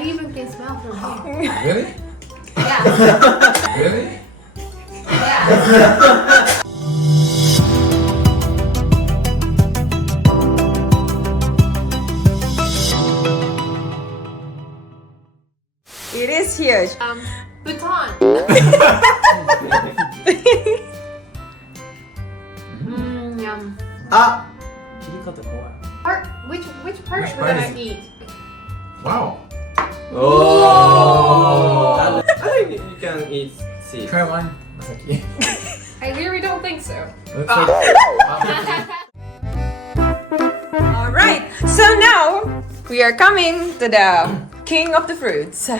I even can smell from here. Really? Yeah. Really? Yeah. It is huge. Baton. Yum. Ah! Part, which part Which should part I is it? eat? Wow. Oh! I think you can eat seeds. Try one. Masaki. I really don't think so. Looks like. Alright, so now we are coming to the king of the fruits.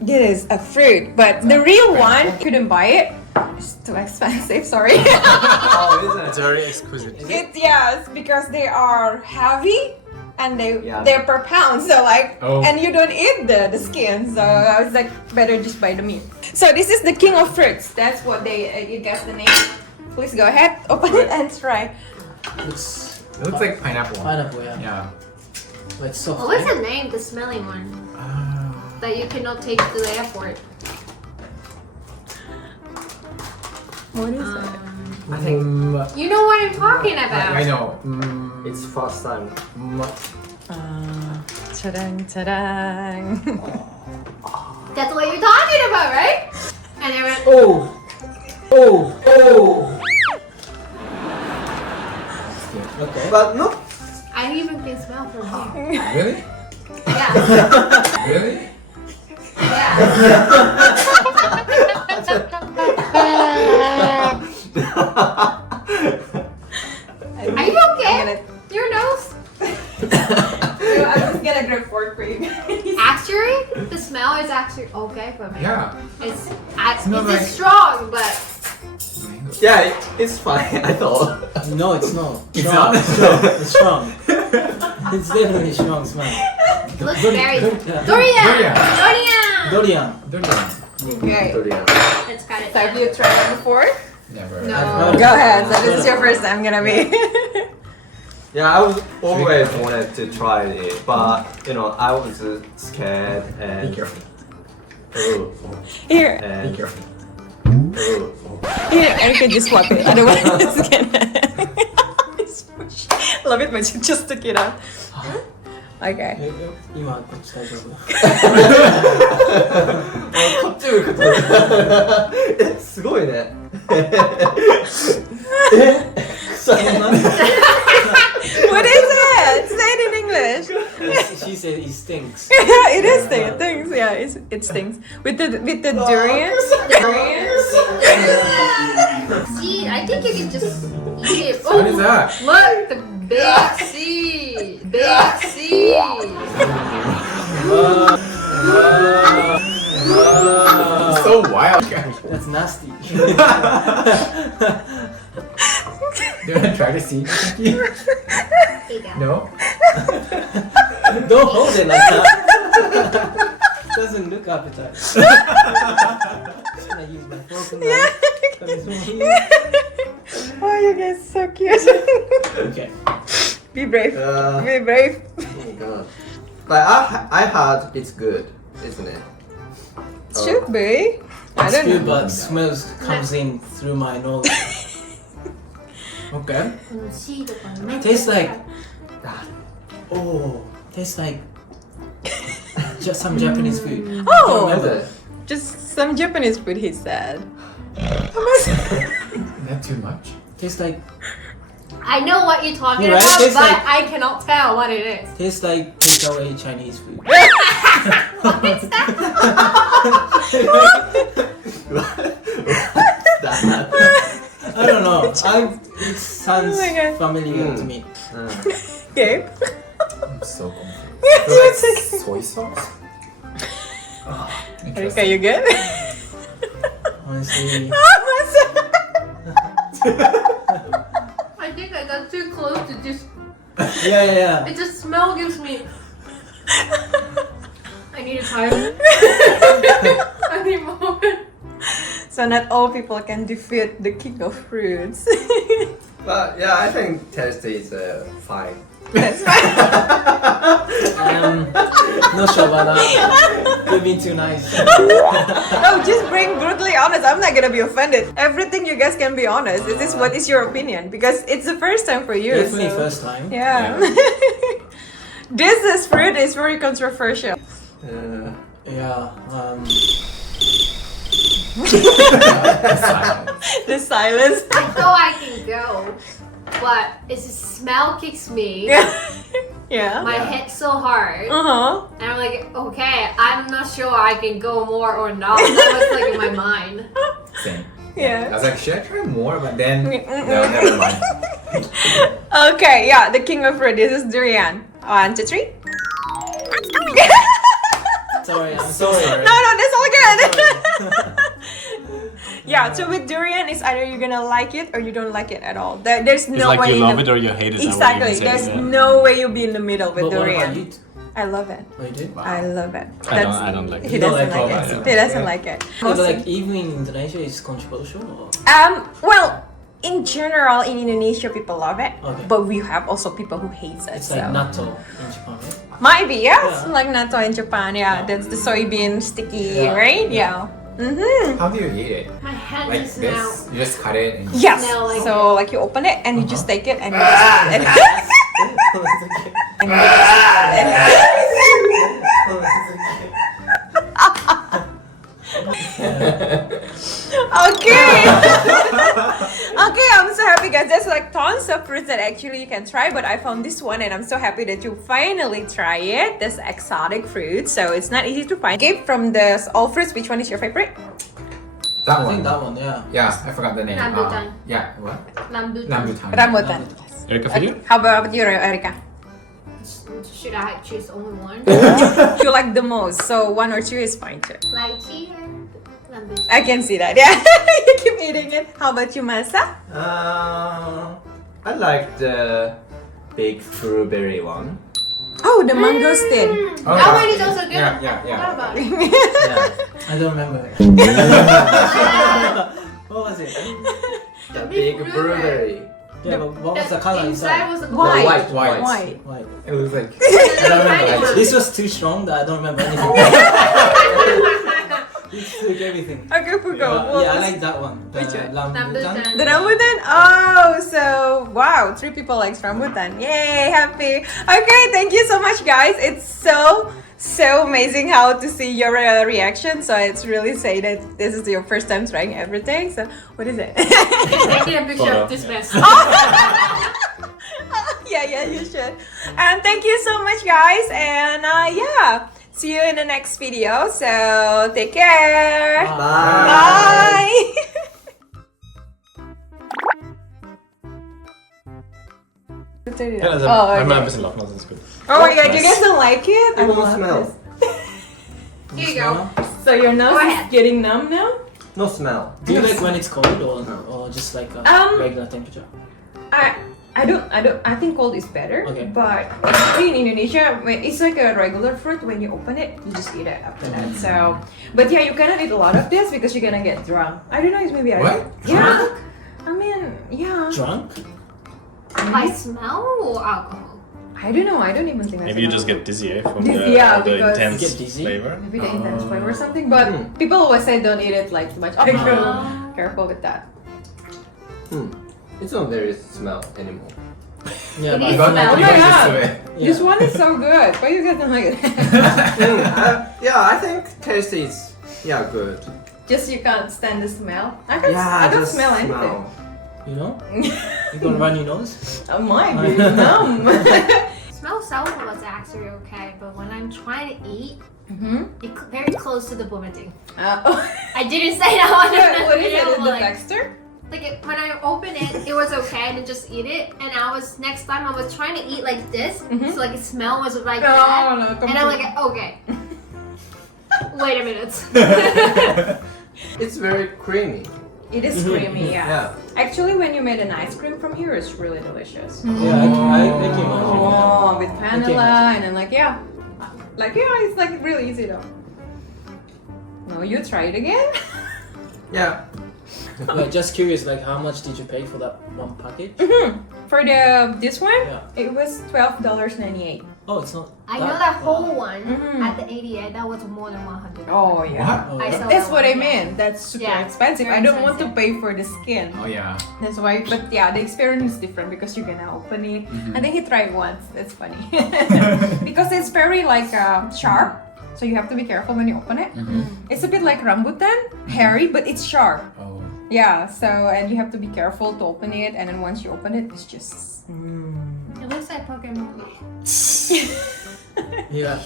This is a fruit, but the real one, couldn't buy it. It's too expensive, sorry. Oh, isn't it? It's very exquisite. Yes, because they are heavy and they're per pound, so like, Oh. and you don't eat the skin, so I was like, better just buy the meat. So this is the king of fruits. That's what you guess the name. Please go ahead, open it and try. Looks It looks like pineapple. pineapple, yeah. Yeah. But it's soft. Oh, what's the name? The smelly one that you cannot take to the airport. What is it? I think You know what I'm talking about. I know. it's first time. Cha-dang, cha-dang. That's what you're talking about, right? And I went, Oh! Oh! Oh! Okay. But no. I even can smell from here. Really? Yeah. Really? Yeah. Are you okay? Your nose? I'm just gonna grab fork for you guys. Actually, the smell is actually okay for me. Yeah. It's Smell it's like- strong, but Mango. Yeah, it's fine, I thought. No, it's not. It's Strong. not? It's strong. It's definitely strong smell. it looks Durian. very Yeah. durian. Durian. Durian. Durian. Durian. Okay. Let's cut it. So have you tried it before? Never. No. Go ahead. So this is your first time gonna be. Yeah, I was always wanted to try it, but you know, I was scared Be and careful. Here, Be and careful. here. I can just swap it. Otherwise, it's gonna. Love it when you just took it out. Okay. 今こっち大丈夫。こっち向くとえ、すごいね。What is it? Say it in English. She said it stinks. Yeah, it is sting. It stinks. Yeah, it stings. With the durian. Seed. I think you can just eat it. What is that? Look, the big seed. Big seed. So wild, guys. That's nasty. Do you want to try to see? Here you go. No? Don't hold it like that. Doesn't look appetizing. Should I use my fork and knife? Oh, you guys are so cute. Okay. Be brave. Oh Be brave. my god. But I heard it's good, isn't it? Should be. I It's don't good, know. but smells comes in through my nose. Okay. Tastes like. Oh, tastes like just some Japanese food. Oh, Is it? just some Japanese food, he said. Not too much. Tastes like I know what you're talking You're right, about, tastes but like- I cannot tell what it is. tastes like takeaway Chinese food. What is that? I don't know. It sounds Oh my God. familiar to me. Okay. I'm so confused. Soy sauce? Okay, you good? Honestly, I think I got too close to just. yeah. It just smell gives me. I need a time. I need more. So not all people can defeat the king of fruits. But yeah, I think taste is fine. That's fine. No sure about that. You've been too nice. No, just bring brutally honest. I'm not gonna be offended. Everything you guys can be honest. Is this what is your opinion? Because it's the first time for you. Definitely so- first time. Yeah. This fruit is very controversial. Yeah. The silence. I know I can go, but it's the smell kicks me. Yeah. My head so hard. Uh-huh. And I'm like, okay, I'm not sure I can go more or not. That was like in my mind. Same. I Yeah. was like, should I try more? But then, no, Mm-mm. never mind. Okay, yeah, the king of fruit. This is durian. 1, 2, 3. Sorry, I'm so sorry. No, that's all good. Yeah, so with durian, it's either you're gonna like it or you don't like it at all. There's It's no like way. you in love the- it or you hate it. Exactly. There's no way you'll be in the middle with But what durian. about you? I love it. Oh, you do? I love it. I don't like it. He You don't doesn't like like it. it. He doesn't like it. Yeah, but like even in Indonesia, it's controversial. Or? Well, in general, in Indonesia, people love it. Okay. But we have also people who hate it. It's like so. natto in Japan, right? Might be, yes. Yeah. Like natto in Japan, yeah. That's the soybean sticky, Yeah. right? Yeah. Mm-hmm. How do you eat it? My head Like is now. this? You just cut it and Yes. Smell like So like you open it and you just take it and you just, and, okay. Okay, I'm so happy guys. There's like tons of fruits that actually you can try, but I found this one and I'm so happy that you finally try it. This exotic fruit, so it's not easy to find. Okay, from the all fruits, which one is your favorite? that I one. think that one, yeah. Yeah, I forgot the name. Rambutan. Yeah, what? Rambutan. Rambutan. Rambutan. Erika, for you? How about you, Erika? Should I choose only one? You like the most, so 1 or 2 is fine too. Lychee or rambutan? I can see that, yeah. You keep eating it. How about you, Masa? I like the big blueberry one. Oh, the mangosteen. Oh, That one is also good. Yeah, yeah, I forgot yeah. about it. Yeah. I don't remember. What was it? The big blueberry. Yeah, but what was the color inside inside? was White. White, white. White. White. It looks like. I don't Tiny remember. one. This was too strong that I don't remember anything. This took everything. Okay, Pugo. Yeah, I like that one. The Which one? rambutan. The rambutan? Oh, so wow, 3 people like rambutan. Yay, happy. Okay, thank you so much, guys. It's so amazing how to see your reaction. So it's really say that this is your first time trying everything. So what is it? Taking a picture Photo. of this mess. Yeah, you should. And thank you so much, guys. And yeah, see you in the next video. So take care. Bye. Ja, alltså, Oh, men okay. ein bisschen laufen lassen ist gut. Oh my god, you guys don't like it? I It won't love smell. this. Here you go. So your nose Go is ahead. getting numb now? No smell. Do you like when it's cold or just like regular temperature? I think cold is better. Okay. But in Indonesia, it's like a regular fruit. When you open it, you just eat it after that. So, but yeah, you cannot eat a lot of this because you're gonna get drunk. I don't know. It's maybe What? Yeah. I mean, yeah. Drunk? By smell or alcohol? I don't know. I don't even think that's Maybe you just enough. get dizzy from Dizzy, yeah, the because- intense Get dizzy? flavor. Maybe the intense flavor or something. But people always say don't eat it like too much. Careful with that. It's not very smell anymore. Yeah, It but is You got smell. you Oh my got used God. to it. yeah. This one is so good. Why you guys don't like it? Yeah, I think taste is good. Just you can't stand the smell. I can. Yeah, I don't just smell anything. You know? You gonna run your nose? I might be numb. Smell sour was actually okay, but when I'm trying to eat, it's very close to the vomiting. Oh. I didn't say that one. in the What is video, it? The like- texture? Like when I opened it was okay to just eat it, and next time I was trying to eat like this, so like the smell was right there, and I'm like, okay, wait a minute. It's very creamy. It is creamy, yeah. Yeah. Actually, when you made an ice cream from here, it's really delicious. Yeah, I can imagine. Oh, with vanilla imagine. and then it's like really easy though. No, you try it again. Yeah. Like, just curious, like how much did you pay for that one package? For this one, Yeah. it was $12.98. Oh, it's not I know that whole one at the 88, that was more than 100. Oh yeah. What? I saw That's that what I one, yeah. mean. That's super Yeah, expensive. very I don't want to expensive. pay for the skin. Oh yeah. That's why. But yeah, the experience is different because you're gonna open it. I think he tried once. That's funny. Because it's very like sharp. So you have to be careful when you open it. It's a bit like rambutan, hairy, but it's sharp. Oh. Yeah. So and you have to be careful to open it. And then once you open it, it's just. It looks like Pokemon. Yeah.